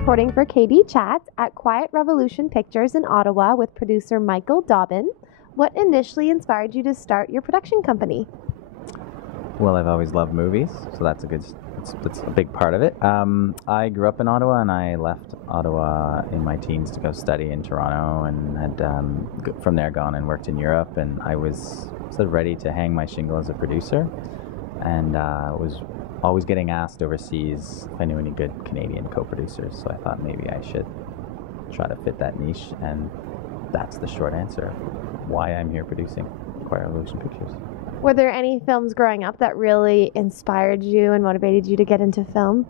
reporting for KD Chats at Quiet Revolution Pictures in Ottawa with producer MICHAEL DOBBIN. What initially inspired you to start your production company? Well, I've always loved movies, so that's a big part of it. I grew up in Ottawa, and I left Ottawa in my teens to go study in Toronto, and had from there gone and worked in Europe. And I was sort of ready to hang my shingle as a producer, and was always getting asked overseas if I knew any good Canadian co-producers. So I thought maybe I should try to fit that niche, and that's the short answer. Why I'm here producing Quiet Revolution Pictures. Were there any films growing up that really inspired you and motivated you to get into film?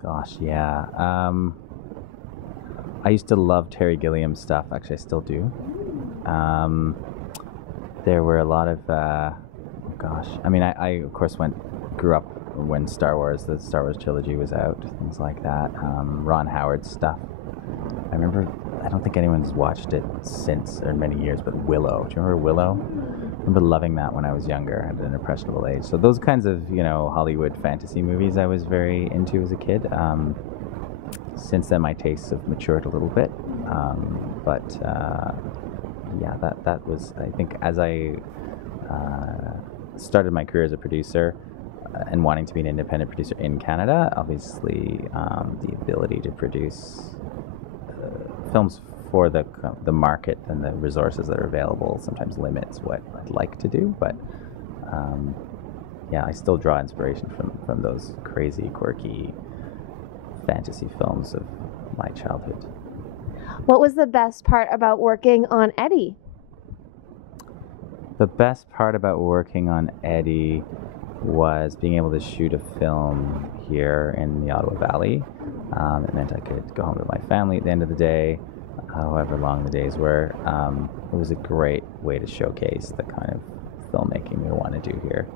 Gosh, yeah. I used to love Terry Gilliam stuff. Actually, I still do. There were a lot of, I mean, I of course grew up when the Star Wars trilogy was out, things like that. Ron Howard's stuff. I don't think anyone's watched it since, or many years, but Willow. Do you remember Willow? I remember loving that when I was younger, at an impressionable age. So those kinds of, Hollywood fantasy movies I was very into as a kid. Since then, my tastes have matured a little bit. Yeah, that was, I think, as I started my career as a producer and wanting to be an independent producer in Canada, obviously the ability to produce films for the market and the resources that are available sometimes limits what I'd like to do. But yeah, I still draw inspiration from those crazy, quirky fantasy films of my childhood. What was the best part about working on Eddie? The best part about working on Eddie was being able to shoot a film here in the Ottawa Valley. It meant I could go home to my family at the end of the day, however long the days were. It was a great way to showcase the kind of filmmaking we want to do here.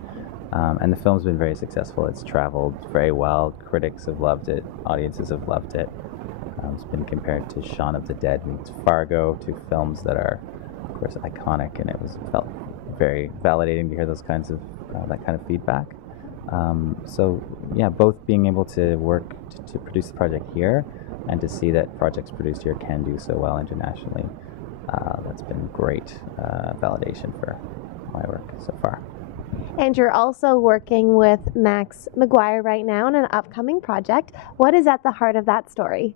And the film's been very successful. It's traveled very well. Critics have loved it. Audiences have loved it. It's been compared to Shaun of the Dead meets Fargo, two films that are, of course, iconic, and felt very validating to hear those kinds of that kind of feedback. So yeah, both being able to work to produce the project here and to see that projects produced here can do so well internationally, that's been great validation for my work so far. And you're also working with Max McGuire right now on an upcoming project. What is at the heart of that story?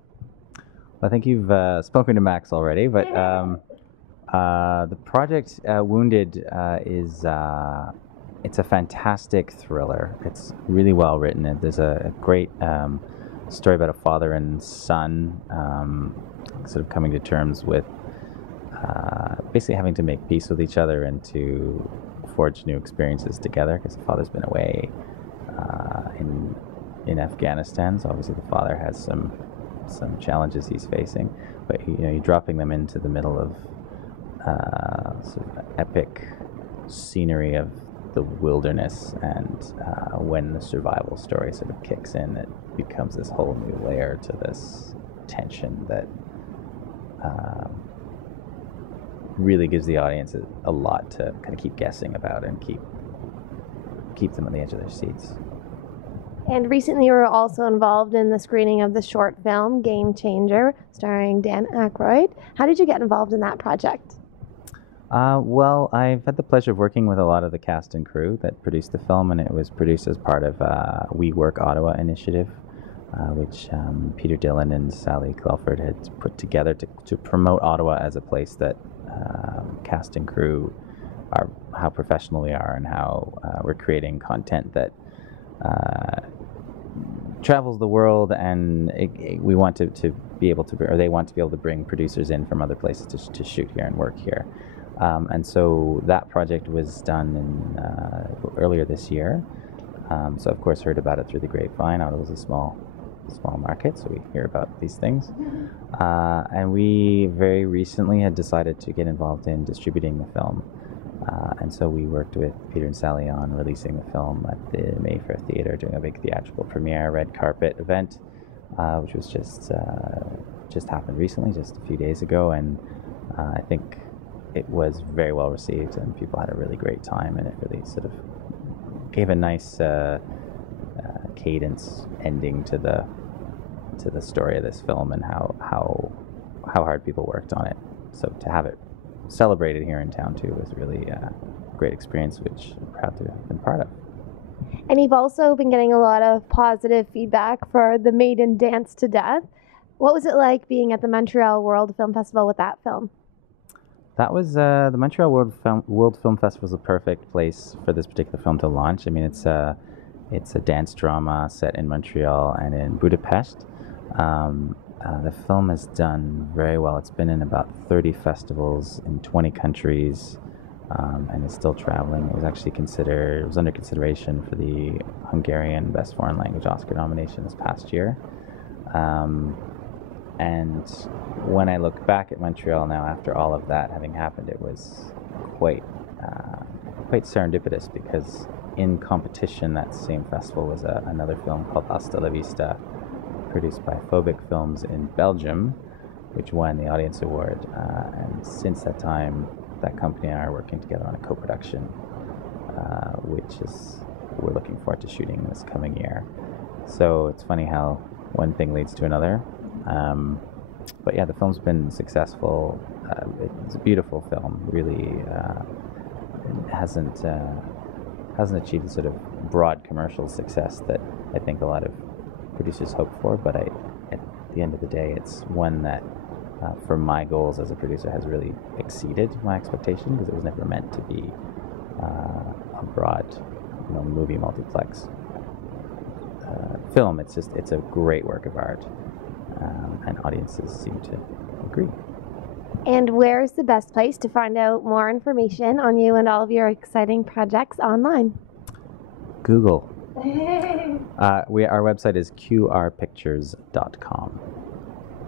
I think you've spoken to Max already, but the project Wounded is it's a fantastic thriller. It's really well written. There's a great story about a father and son sort of coming to terms with basically having to make peace with each other and to forge new experiences together, because the father's been away in Afghanistan. So obviously the father has some challenges he's facing, but you're dropping them into the middle of sort of epic scenery of the wilderness, and when the survival story sort of kicks in, it becomes this whole new layer to this tension that really gives the audience a lot to kind of keep guessing about and keep them on the edge of their seats. And recently you were also involved in the screening of the short film Game Changer, starring Dan Aykroyd. How did you get involved in that project? Well, I've had the pleasure of working with a lot of the cast and crew that produced the film, and it was produced as part of We Work Ottawa initiative, which Peter Dillon and Sally Crawford had put together to promote Ottawa as a place that cast and crew are, how professional we are, and how we're creating content that travels the world, and we want to be able to, or they want to be able to bring producers in from other places to shoot here and work here. And so that project was done earlier this year. So of course heard about it through the grapevine. Ottawa's a small market, so we hear about these things. And we very recently had decided to get involved in distributing the film. And so we worked with Peter and Sally on releasing the film at the Mayfair Theatre, doing a big theatrical premiere, red carpet event, which was just happened recently, just a few days ago. And I think it was very well received, and people had a really great time, and it really sort of gave a nice cadence ending to to the story of this film and how hard people worked on it. So to have it celebrated here in town too was really a great experience, which I'm proud to have been part of. And you've also been getting a lot of positive feedback for the MAIDEN Danced to Death. What was it like being at the Montreal World Film Festival with that film? That was the Montreal World Film Festival was the perfect place for this particular film to launch. I mean, it's a dance drama set in Montreal and in Budapest. The film has done very well. It's been in about 30 festivals in 20 countries, and is still traveling. It was actually under consideration for the Hungarian Best Foreign Language Oscar nomination this past year. And when I look back at Montreal now, after all of that having happened, it was quite serendipitous, because in competition that same festival was another film called Hasta la Vista, produced by Phobic Films in Belgium, which won the Audience Award. And since that time, that company and I are working together on a co-production, which we're looking forward to shooting this coming year. So it's funny how one thing leads to another. But yeah, the film's been successful. It's a beautiful film. Really hasn't achieved the sort of broad commercial success that I think a lot of producers hope for. But at the end of the day, it's one that, for my goals as a producer, has really exceeded my expectation, because it was never meant to be a broad, movie multiplex film. It's a great work of art. And audiences seem to agree. And where's the best place to find out more information on you and all of your exciting projects online? Google. Our website is qrpictures.com.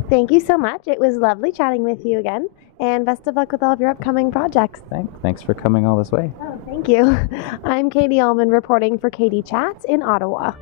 Thank you so much. It was lovely chatting with you again, and best of luck with all of your upcoming projects. Thanks for coming all this way. Oh, thank you. I'm Katie Allman reporting for Katie Chats in Ottawa.